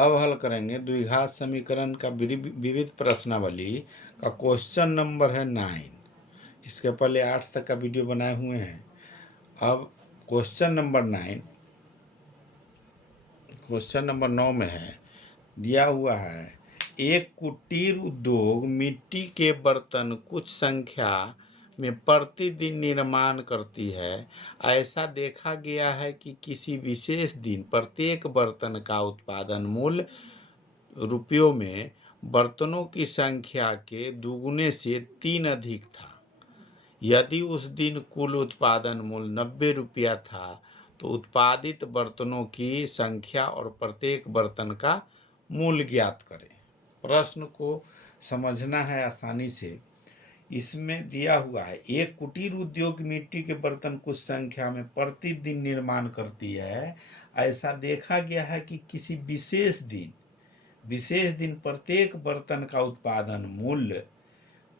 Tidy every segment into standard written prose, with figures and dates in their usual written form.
अब हल करेंगे द्विघात समीकरण का विविध प्रश्नावली का क्वेश्चन नंबर है 9। इसके पहले 8 तक का वीडियो बनाए हुए हैं। अब क्वेश्चन नंबर 9 में है, दिया हुआ है एक कुटीर उद्योग मिट्टी के बर्तन कुछ संख्या में प्रतिदिन निर्माण करती है। ऐसा देखा गया है कि किसी विशेष दिन प्रत्येक बर्तन का उत्पादन मूल्य रुपयों में बर्तनों की संख्या के दुगुने से 3 अधिक था। यदि उस दिन कुल उत्पादन मूल्य 90 रुपया था तो उत्पादित बर्तनों की संख्या और प्रत्येक बर्तन का मूल्य ज्ञात करें। प्रश्न को समझना है आसानी से। इसमें दिया हुआ है एक कुटीर उद्योग मिट्टी के बर्तन कुछ संख्या में प्रतिदिन निर्माण करती है। ऐसा देखा गया है कि किसी विशेष दिन प्रत्येक बर्तन का उत्पादन मूल्य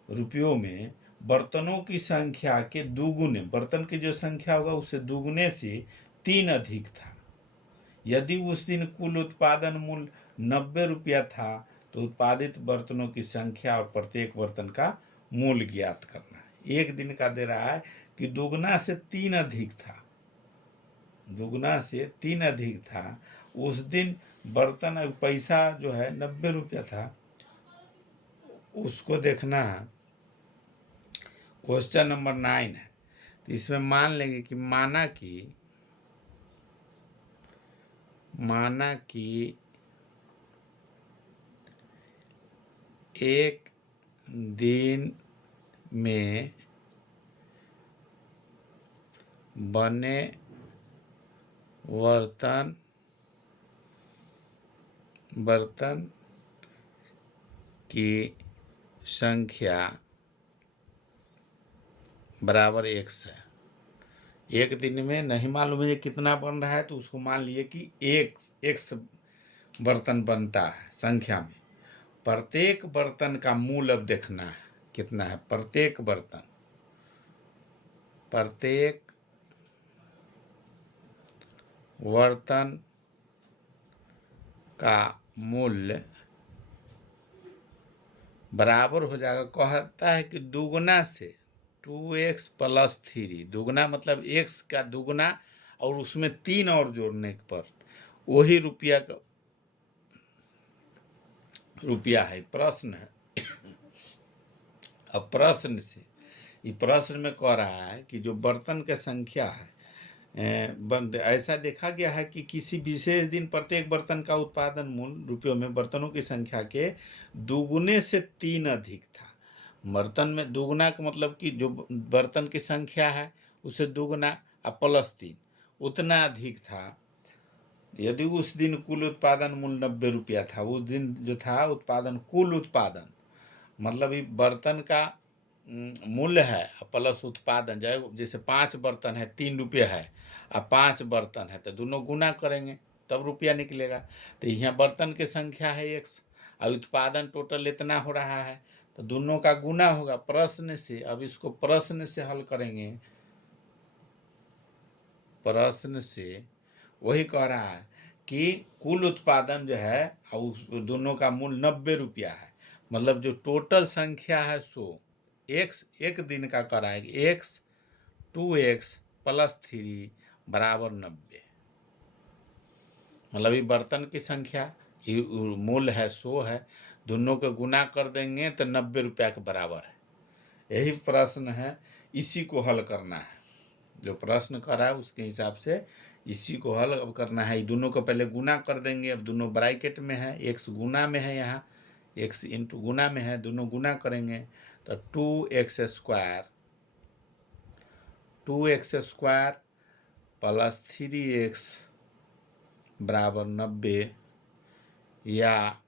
रुपयों में बर्तनों की संख्या के दुगुने, बर्तन की जो संख्या होगा उससे दुगुने से 3 अधिक था। यदि उस दिन कुल उत्पादन मूल्य 90 रुपया था तो उत्पादित बर्तनों की संख्या और प्रत्येक बर्तन का मूल्य ज्ञात करना है। एक दिन का दे रहा है कि दुगना से 3 अधिक था, दुगना से 3 अधिक था। उस दिन बर्तन पैसा जो है 90 रुपया था, उसको देखना है। क्वेश्चन नंबर 9 है, तो इसमें मान लेंगे कि माना कि एक दिन में बने बर्तन की संख्या बराबर x है। एक दिन में नहीं मालूम है कितना बन रहा है, तो उसको मान लिए कि x बर्तन बनता है संख्या में। प्रत्येक बर्तन का मूल्य अब देखना है कितना है। प्रत्येक बर्तन का मूल्य बराबर हो जाएगा, कहता है कि दुगुना से 2x + 3। दुगुना मतलब x का दुगुना और उसमें 3 और जोड़ने पर वही रुपया है। प्रश्न है। अब प्रश्न में कह रहा है कि जो बर्तन की संख्या है ऐसा देखा गया है कि किसी विशेष दिन प्रत्येक बर्तन का उत्पादन मूल्य रुपयों में बर्तनों की संख्या के दुगुने से 3 अधिक था। बर्तन में दुगुना का मतलब कि जो बर्तन की संख्या है उसे दुगुना +3 उतना अधिक था। यदि उस दिन कुल उत्पादन मूल्य 90 रुपया था, उस दिन जो था कुल उत्पादन मतलब ये बर्तन का मूल्य है प्लस उत्पादन। जैसे 5 बर्तन है 3 रुपये है, और 5 बर्तन है तो दोनों गुना करेंगे तब रुपया निकलेगा। तो यहाँ बर्तन की संख्या है x और उत्पादन टोटल इतना हो रहा है, तो दोनों का गुना होगा प्रश्न से। अब इसको प्रश्न से हल करेंगे। प्रश्न से वही कह रहा है कि कुल उत्पादन जो है और दोनों का मूल्य 90 रुपया है, मतलब जो टोटल संख्या है सो x एक दिन का कराएगा x 2x + 3 बराबर 90। मतलब ये बर्तन की संख्या ये मूल्य है 100 है, दोनों को गुना कर देंगे तो 90 रुपया के बराबर है। यही प्रश्न है, इसी को हल करना है। जो प्रश्न करा है उसके हिसाब से इसी को हल अब करना है। दोनों को पहले गुना कर देंगे। अब दोनों ब्रैकेट में है, x गुना में है, यहाँ x इंटू गुना में है, दोनों गुना करेंगे तो 2x स्क्वायर + 3x बराबर 90 या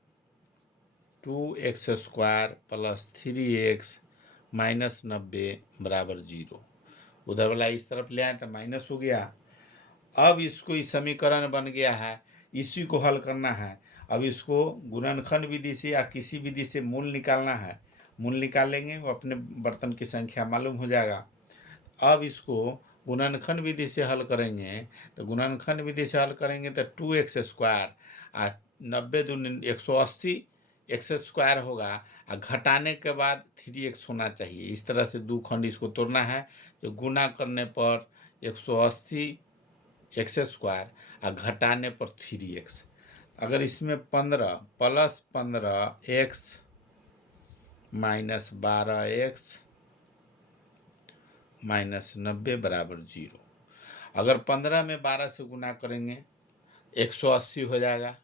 2x स्क्वायर + 3x - 90 बराबर 0। उधर वाला इस तरफ ले आए तो माइनस हो गया। अब इसको इस समीकरण बन गया है, इसी को हल करना है। अब इसको गुणनखंड विधि से या किसी विधि से मूल निकालना है। मूल निकालेंगे वो अपने बर्तन की संख्या मालूम हो जाएगा। अब इसको गुणनखंड विधि से हल करेंगे तो 2x स्क्वायर 90 दूनी 180 एक्स स्क्वायर होगा और घटाने के बाद 3x होना चाहिए। इस तरह से दो खंड इसको तोड़ना है। तो गुना करने पर 180 एक्स स्क्वायर और घटाने पर 3x। अगर इसमें 15 plus 15x minus 12x minus 90 बराबर 0। अगर 15 में 12 से गुना करेंगे 180 हो जाएगा।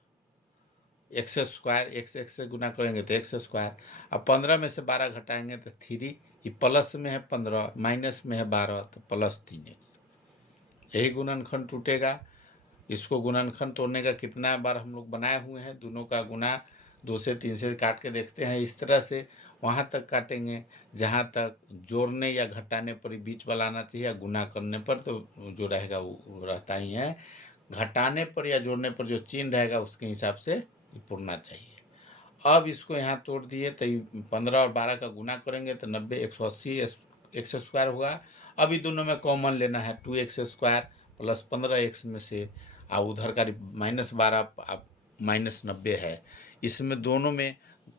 एक्स स्क्वायर एक्स से गुना करेंगे तो एक्स स्क्वायर। अब 15 में से 12 घटाएंगे तो 3। ये प्लस में है 15, माइनस में है 12, तो प्लस 3x। यही गुणनखंड टूटेगा। इसको गुणनखंड तोड़ने का कितना बार हम लोग बनाए हुए हैं। दोनों का गुना 2 से 3 से काट के देखते हैं। इस तरह से वहाँ तक काटेंगे जहाँ तक जोड़ने या घटाने पर ही बीच वाला आना चाहिए, या गुना करने पर तो जो रहेगा वो रहता ही है। घटाने पर या जोड़ने पर जो चिन्ह रहेगा उसके हिसाब से पुरना चाहिए। अब इसको यहाँ तोड़ दिए तो 15 और 12 का गुना करेंगे तो 90 180 एक्स स्क्वायर होगा। अभी दोनों में कॉमन लेना है 2x स्क्वायर प्लस 15x में से, और उधर का माइनस 12 माइनस 90 है। इसमें दोनों में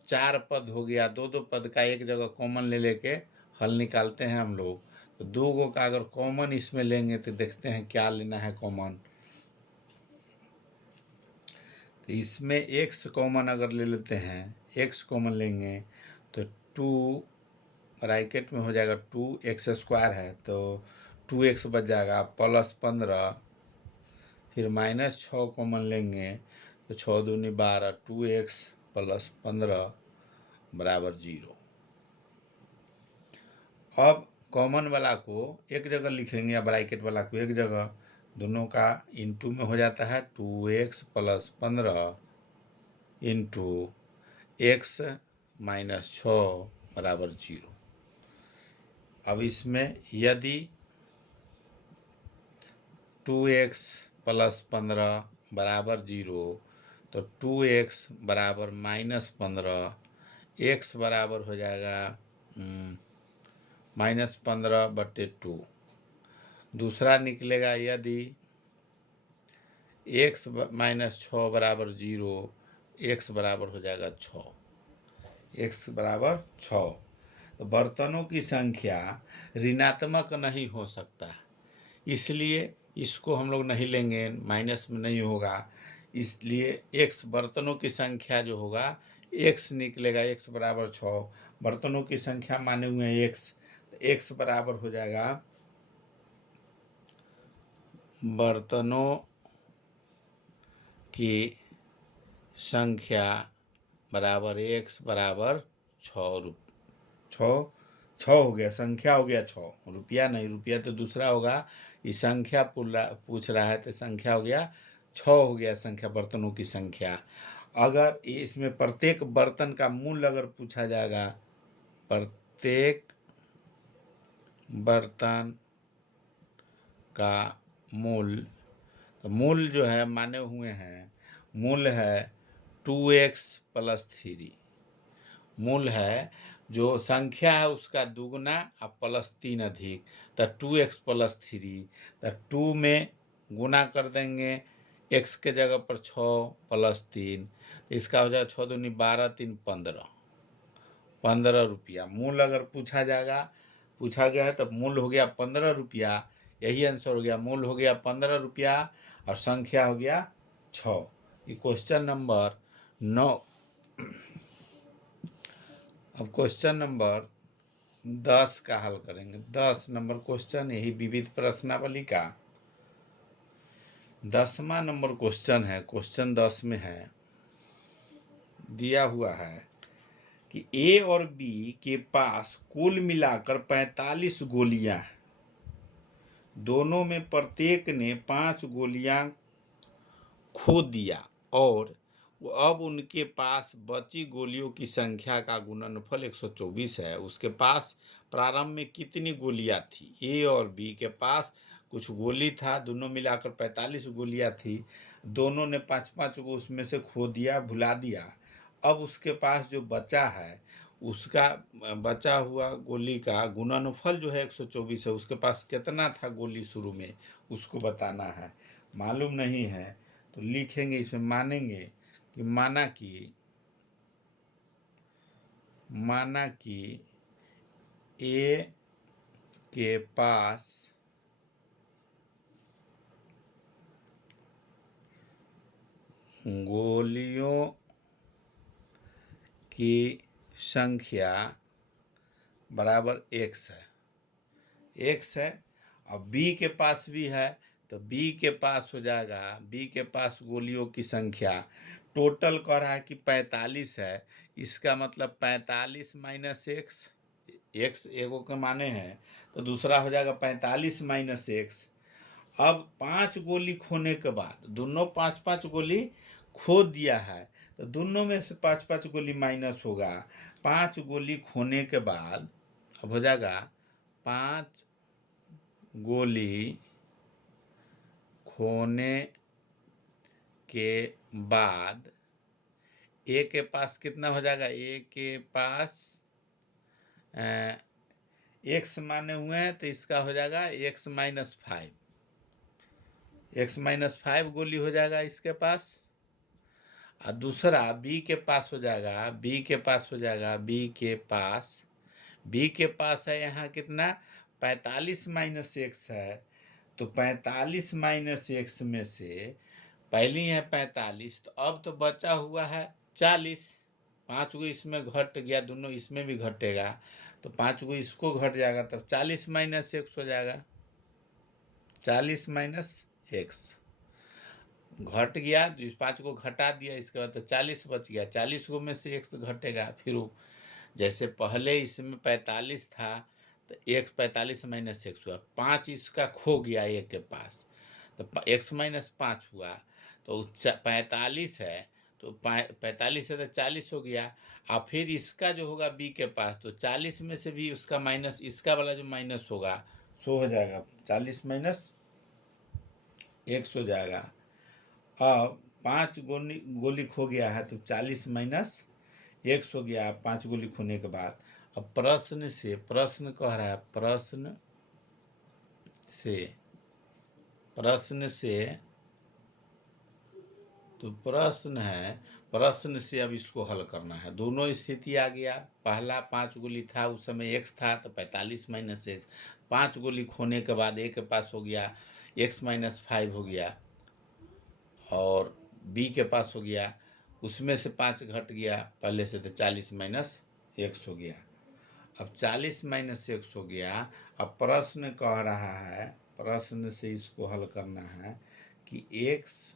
4 पद हो गया। दो पद का एक जगह कॉमन ले लेके हल निकालते हैं हम लोग। तो 2 गो का अगर कॉमन इसमें लेंगे तो देखते हैं क्या लेना है कॉमन। तो इसमें x कॉमन अगर ले लेते हैं, x कॉमन लेंगे तो 2 ब्रैकेट में हो जाएगा 2x स्क्वायर है तो 2x बच जाएगा प्लस 15, फिर माइनस 6 कॉमन लेंगे तो 6 दूनी 12, 2x प्लस 15 बराबर 0। अब कॉमन वाला को एक जगह लिखेंगे या ब्रैकेट वाला को एक जगह, दोनों का इंटू में हो जाता है 2x plus 15 into x minus 6 बराबर 0। अब इसमें यदि 2x प्लस 15 बराबर 0 तो 2x बराबर माइनस 15, x बराबर हो जाएगा माइनस 15/2। दूसरा निकलेगा यदि x माइनस 6 बराबर 0, x बराबर हो जाएगा 6, x बराबर 6। तो बर्तनों की संख्या ऋणात्मक नहीं हो सकता, इसलिए इसको हम लोग नहीं लेंगे, माइनस में नहीं होगा। इसलिए x बर्तनों की संख्या जो होगा x निकलेगा, x बराबर 6। बर्तनों की संख्या माने हुए हैं x, तो x बराबर हो जाएगा बर्तनों की संख्या बराबर x बराबर 6 हो गया, संख्या हो गया 6, रुपया नहीं, रुपया तो दूसरा होगा। ये संख्या पूछ रहा है तो संख्या हो गया 6 हो गया संख्या, बर्तनों की संख्या। अगर इसमें प्रत्येक बर्तन का मूल्य अगर पूछा जाएगा, प्रत्येक बर्तन का मूल्य, तो मूल्य जो है माने हुए हैं, मूल्य है 2x प्लस 3। मूल्य है जो संख्या है उसका दुगना और प्लस 3 अधिक, तो 2x प्लस 3। तो 2 में गुना कर देंगे x के जगह पर 6 प्लस 3, इसका हो जाएगा 6 दूनी 12, 3 15 रुपया। मूल्य अगर पूछा गया है तो मूल्य हो गया 15 रुपया। यही आंसर हो गया, मूल्य हो गया 15 रुपया और संख्या हो गया 6। ये क्वेश्चन नंबर 9। अब क्वेश्चन नंबर 10 का हल करेंगे। 10 नंबर क्वेश्चन यही विविध प्रश्नावली का 10वां नंबर क्वेश्चन है। क्वेश्चन 10 में है, दिया हुआ है कि ए और बी के पास कुल मिलाकर 45 गोलियां हैं। दोनों में प्रत्येक ने 5 गोलियां खो दिया और अब उनके पास बची गोलियों की संख्या का गुणनफल 124 है। उसके पास प्रारंभ में कितनी गोलियां थी? ए और बी के पास कुछ गोली था, दोनों मिलाकर 45 गोलियां थी। दोनों ने 5-5 को उसमें से खो दिया, भुला दिया। अब उसके पास जो बचा है, उसका बचा हुआ गोली का गुणनफल जो है 124 है। उसके पास कितना था गोली शुरू में, उसको बताना है। मालूम नहीं है तो लिखेंगे, इसमें मानेंगे कि माना कि ए के पास गोलियों की संख्या बराबर x है और b के पास भी है, तो b के पास हो जाएगा, b के पास गोलियों की संख्या टोटल कह रहा है कि 45 है, इसका मतलब 45 माइनस x एगो के माने हैं, तो दूसरा हो जाएगा 45 माइनस x। अब 5 गोली खोने के बाद दोनों 5-5 गोली खो दिया है, तो दोनों में से 5-5 गोली माइनस होगा। 5 गोली खोने के बाद अब हो जाएगा 5 गोली खोने के बाद ए के पास कितना हो जाएगा, ए के पास x माने हुए हैं, तो इसका हो जाएगा x माइनस 5, x माइनस 5 गोली हो जाएगा इसके पास। और दूसरा b के पास हो जाएगा, b के पास हो जाएगा, b के पास है यहाँ कितना 45 माइनस x है, तो 45 माइनस x में से पहली है 45, तो अब तो बचा हुआ है 40, 5 गो इसमें घट गया, दोनों इसमें भी घटेगा, तो 5 गो इसको घट जाएगा, तब 40 माइनस x हो जाएगा, 40 माइनस x घट गया, तो इस 5 को घटा दिया, इसके बाद तो 40 बच गया, 40 गो में से x घटेगा। फिर जैसे पहले इसमें 45 था, तो x 45 माइनस x हुआ, 5 इसका खो गया एक के पास, तो x माइनस 5 हुआ, तो 45 है, तो 45 है तो 40 हो गया। और फिर इसका जो होगा b के पास, तो 40 में से भी उसका माइनस, इसका वाला जो माइनस होगा सो हो जाएगा 40 माइनस x हो जाएगा। अब 5 गोली खो गया है, तो 40 माइनस x हो गया 5 गोली खोने के बाद। अब प्रश्न कह रहा है, प्रश्न से तो प्रश्न से अब इसको हल करना है। दोनों स्थिति आ गया, पहला 5 गोली था, उस समय x था, तो 45 माइनस x, 5 गोली खोने के बाद a के पास हो गया x माइनस 5 हो गया, और b के पास हो गया, उसमें से 5 घट गया पहले से, तो 40 माइनस x हो गया। अब 40 माइनस x हो गया। अब प्रश्न कह रहा है, प्रश्न से इसको हल करना है कि x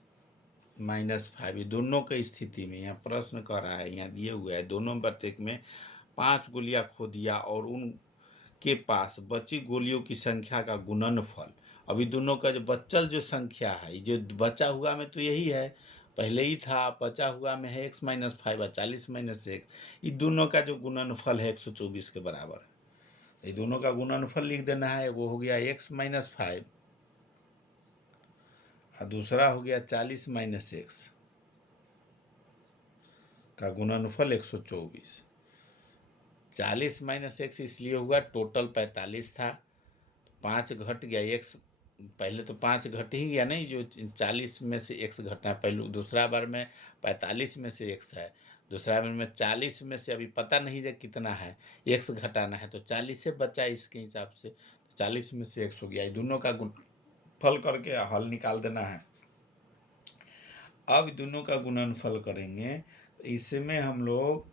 माइनस 5, ये दोनों की स्थिति में यहाँ प्रश्न कह रहा है, यहाँ दिए हुए है दोनों प्रत्येक में 5 गोलियां खो दिया और उनके पास बची गोलियों की संख्या का गुणनफल। अभी दोनों का जो बचल जो संख्या है, जो बचा हुआ में तो यही है, पहले ही था, बचा हुआ में है x माइनस 5 और 40 माइनस x, ये दोनों का जो गुणनफल है 124 के बराबर। ये दोनों का गुणनफल लिख देना है, वो हो गया x माइनस 5 और दूसरा हो गया 40 माइनस x का गुणनफल 124। 40 माइनस x इसलिए हुआ, टोटल 45 था, 5 घट गया x, पहले तो 5 घट ही गया नहीं, जो 40 में से x घटना, पहले दूसरा बार में 45 में से x है, दूसरा बार में 40 में से अभी पता नहीं है कितना है, x घटाना है, तो 40 से बचा इसके हिसाब से, तो 40 में से x हो गया। दोनों का गुणनफल करके हल निकाल देना है। अब दोनों का गुणनफल करेंगे, तो इसमें हम लोग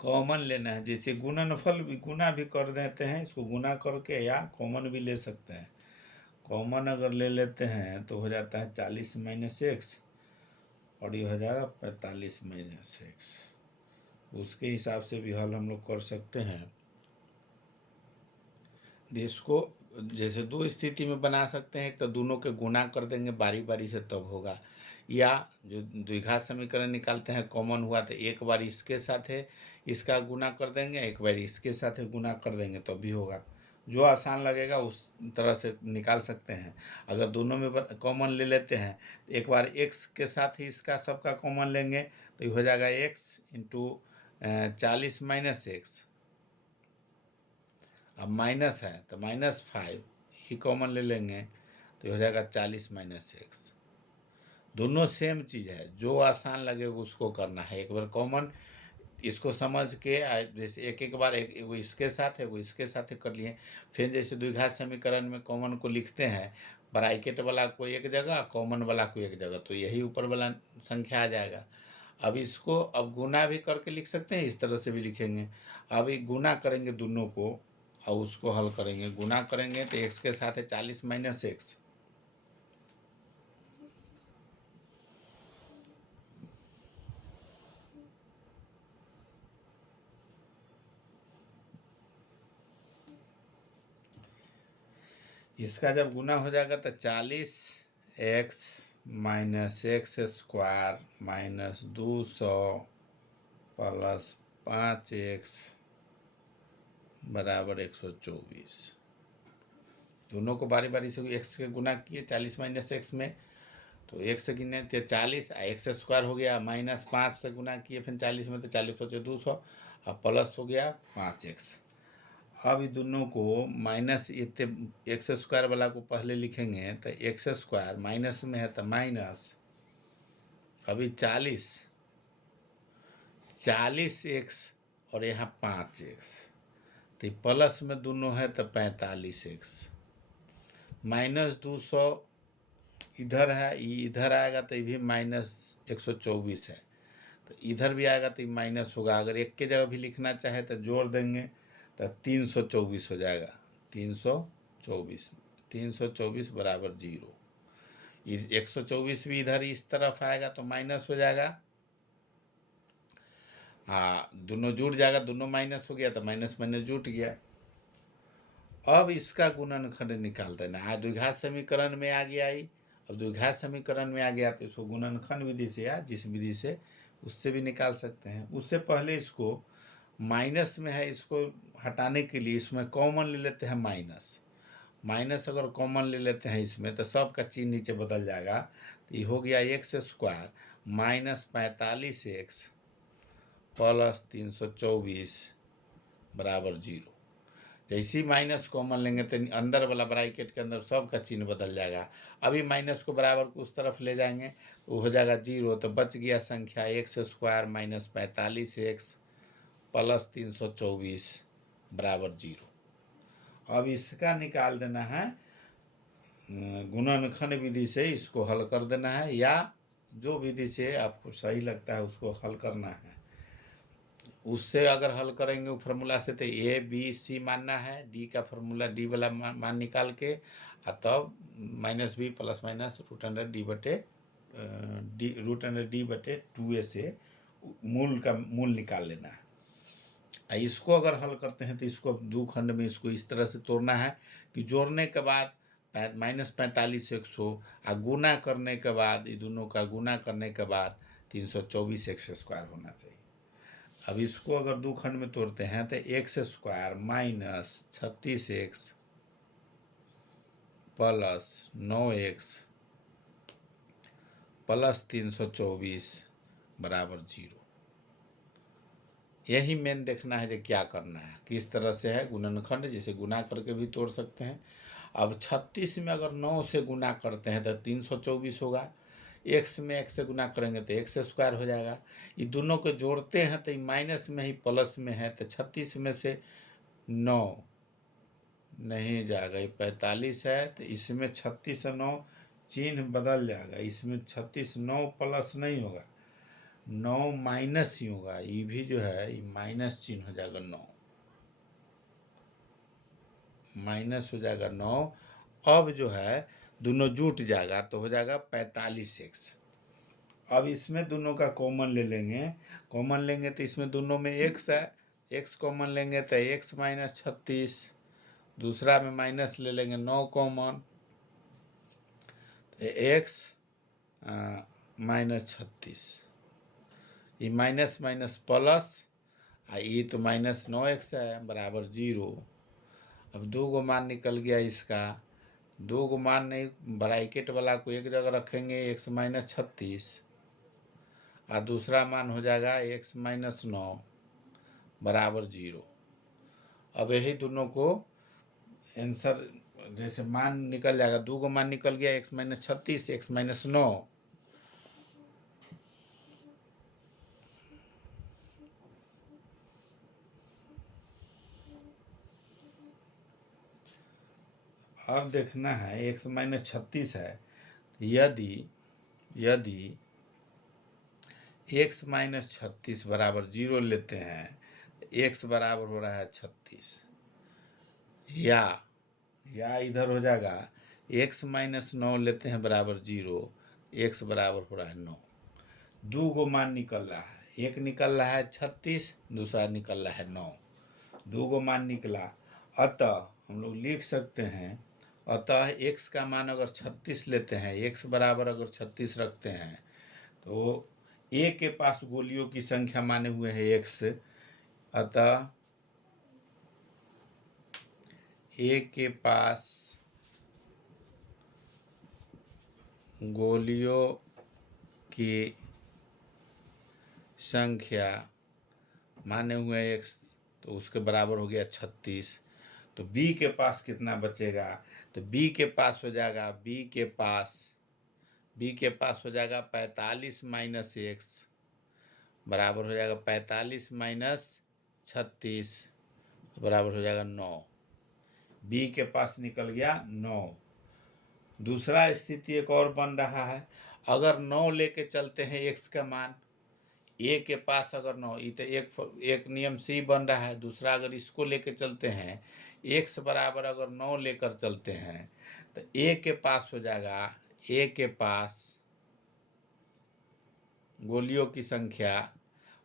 कॉमन लेना है, जैसे गुणनफल भी गुना भी कर देते हैं, इसको गुना करके, या कॉमन भी ले सकते हैं। कॉमन अगर ले लेते हैं तो हो जाता है 40 माइनस x, और ये हो जाएगा 45 माइनस x। उसके हिसाब से भी हल हम लोग कर सकते हैं। इसको जैसे दो स्थिति में बना सकते हैं, एक तो दोनों के गुना कर देंगे बारी बारी से, तब होगा, या जो द्विघात समीकरण निकालते हैं, कॉमन हुआ तो एक बार इसके साथ है इसका गुना कर देंगे, एक बार इसके साथ है गुना कर देंगे, तो भी होगा। जो आसान लगेगा उस तरह से निकाल सकते हैं। अगर दोनों में कॉमन ले लेते हैं, तो एक बार x के साथ ही इसका सबका कॉमन लेंगे, तो ये हो जाएगा x इंटू 40 माइनस x। अब माइनस है तो -5 ही कॉमन ले लेंगे, तो हो जाएगा 40 माइनस x। दोनों सेम चीज़ है, जो आसान लगे उसको करना है। एक बार कॉमन इसको समझ के जैसे एक एक बार एगो इसके साथ है, एगो इसके साथ है कर लिए। फिर जैसे द्विघात समीकरण में कॉमन को लिखते हैं, ब्रैकेट वाला को एक जगह, कॉमन वाला को एक जगह, तो यही ऊपर वाला संख्या आ जाएगा। अब इसको अब गुना भी करके लिख सकते हैं, इस तरह से भी लिखेंगे। अब ये गुना करेंगे दोनों को और उसको हल करेंगे। गुना करेंगे तो एक्स के साथ है 40 माइनस एक्स, इसका जब गुना हो जाएगा तो 40 x minus x square minus 200 plus 5x बराबर 124। दोनों को बारी बारी से एक्स के गुना किए 40 माइनस एक्स में, तो एक से गिने तो 40 एक्स स्क्वायर हो गया, माइनस 5 से गुना किए फिर 40 में तो 40 पचे 200 और प्लस हो गया 5x। अब इन दोनों को माइनस इतने एक्स स्क्वायर वाला को पहले लिखेंगे तो एक्स स्क्वायर माइनस में है तो माइनस, अभी 40 एक्स और यहाँ 5x, तो प्लस में दोनों है तो 45x, माइनस 200 इधर है, ये इधर आएगा तो ये भी माइनस 124 है, तो इधर भी आएगा तो ये माइनस होगा। अगर एक के जगह भी लिखना चाहे तो जोड़ देंगे तो 324 हो जाएगा। 324 बराबर 0। 124 भी इधर इस तरफ आएगा तो माइनस हो जाएगा। हाँ, दोनों जुड़ जाएगा, दोनों माइनस हो गया तो माइनस माइनस जुट गया। अब इसका गुणनखंड निकाल देना है। द्विघात समीकरण में आ गया ही, अब द्विघात समीकरण में आ गया तो इसको गुणनखंड विधि से या जिस विधि से उससे भी निकाल सकते हैं। उससे पहले इसको माइनस में है, इसको हटाने के लिए इसमें कॉमन ले लेते हैं माइनस। माइनस अगर कॉमन ले लेते हैं इसमें तो सब का चिन्ह नीचे बदल जाएगा, तो ये हो गया x square minus 45x plus 324 बराबर 0। जैसे ही माइनस कॉमन लेंगे तो अंदर वाला ब्रैकेट के अंदर सब का चिन्ह बदल जाएगा। अभी माइनस को बराबर को उस तरफ ले जाएंगे तो हो जाएगा 0, तो बच गया संख्या x square minus 45x plus 324 बराबर 0। अब इसका निकाल देना है गुणनखंड विधि से, इसको हल कर देना है, या जो विधि से आपको सही लगता है उसको हल करना है। उससे अगर हल करेंगे वो फार्मूला से तो ए बी सी मानना है, डी का फार्मूला डी वाला मान निकाल के और तब minus B plus minus √d/2a से मूल निकाल लेना है। इसको अगर हल करते हैं तो इसको दो खंड में इसको इस तरह से तोड़ना है कि जोड़ने के बाद माइनस 45x हो और गुना करने के बाद, ये दोनों का गुना करने के बाद 324x स्क्वायर होना चाहिए। अब इसको अगर दो खंड में तोड़ते हैं तो x square minus 36x plus 9x plus 324 बराबर 0। यही मेन देखना है कि क्या करना है, किस तरह से है गुणनखंड, जैसे गुना करके भी तोड़ सकते हैं। अब 36 में अगर 9 से गुना करते हैं तो 324 होगा, एक्स में एक्स से गुना करेंगे तो एक्स स्क्वायर हो जाएगा। ये दोनों को जोड़ते हैं तो ये माइनस में ही प्लस में है, तो 36 में से 9 नहीं जाएगा, ये 45 है, तो इसमें 36 और 9 चिन्ह बदल जाएगा। इसमें 36 9 प्लस नहीं होगा, 9 माइनस ही होगा। ये भी जो है ये माइनस चिन्ह हो जाएगा, 9 माइनस हो जाएगा 9। अब जो है दोनों जुट जाएगा तो हो जाएगा 45x। अब इसमें दोनों का कॉमन ले लेंगे, कॉमन लेंगे तो इसमें दोनों में x है, x कॉमन लेंगे तो x माइनस 36, दूसरा में माइनस ले लेंगे 9 कॉमन, तो x माइनस 36, ये माइनस माइनस प्लस, ये तो माइनस 9x है बराबर 0। अब दो गो मान निकल गया इसका, दो गो मान नहीं, ब्रैकेट वाला को एक जगह रखेंगे x माइनस 36 और दूसरा मान हो जाएगा x माइनस 9 बराबर 0। अब यही दोनों को आंसर जैसे मान निकल जाएगा, दो गो मान निकल गया x माइनस 36 x माइनस 9, अब देखना है एक्स माइनस 36 है। यदि यदि एक्स माइनस 36 बराबर 0 लेते हैं तो एक्स बराबर हो रहा है 36, या इधर हो जाएगा एक्स माइनस 9 लेते हैं बराबर 0, एक्स बराबर हो रहा है 9। दो गो मान निकल रहा है, एक निकल रहा है 36, दूसरा निकल रहा है 9। दो गो मान निकला, अतः हम लोग लिख सकते हैं, अतः x का मान अगर 36 लेते हैं, x बराबर अगर 36 रखते हैं तो a के पास गोलियों की संख्या माने हुए है x, अतः a के पास गोलियों की संख्या माने हुए x, तो उसके बराबर हो गया 36। तो b के पास कितना बचेगा, तो b के पास हो जाएगा, b के पास हो जाएगा 45 माइनस एक्स बराबर हो जाएगा 45 माइनस 36 बराबर हो जाएगा 9। b के पास निकल गया 9। दूसरा स्थिति एक और बन रहा है, अगर 9 लेके चलते हैं x का मान, a के पास अगर 9, ये तो एक नियम से ही बन रहा है। दूसरा अगर इसको लेके चलते हैं, x बराबर अगर 9 लेकर चलते हैं तो a के पास हो जाएगा, a के पास गोलियों की संख्या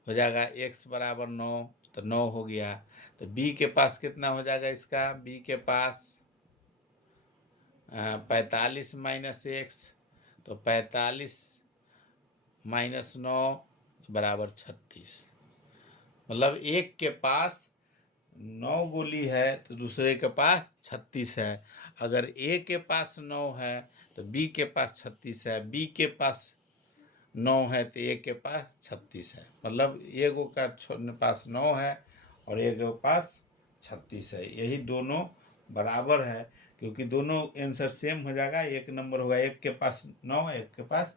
हो जाएगा x बराबर 9, तो 9 हो गया। तो b के पास कितना हो जाएगा इसका, b के पास 45 माइनस एक्स, तो 45 माइनस 9 बराबर 36। मतलब एक के पास 9 गोली है तो दूसरे के पास 36 है। अगर ए के पास 9 है तो बी के पास 36 है, बी के पास 9 है तो ए के पास 36 है। मतलब एगो का पास 9 है और एक के पास 36 है। यही दोनों बराबर है, क्योंकि दोनों आंसर सेम हो जाएगा। एक नंबर होगा, एक के पास 9, एक के पास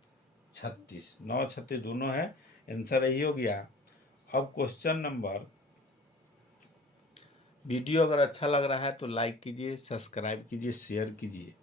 36, 9 36 दोनों है, आंसर यही हो गया। अब क्वेश्चन नंबर, वीडियो अगर अच्छा लग रहा है तो लाइक कीजिए, सब्सक्राइब कीजिए, शेयर कीजिए।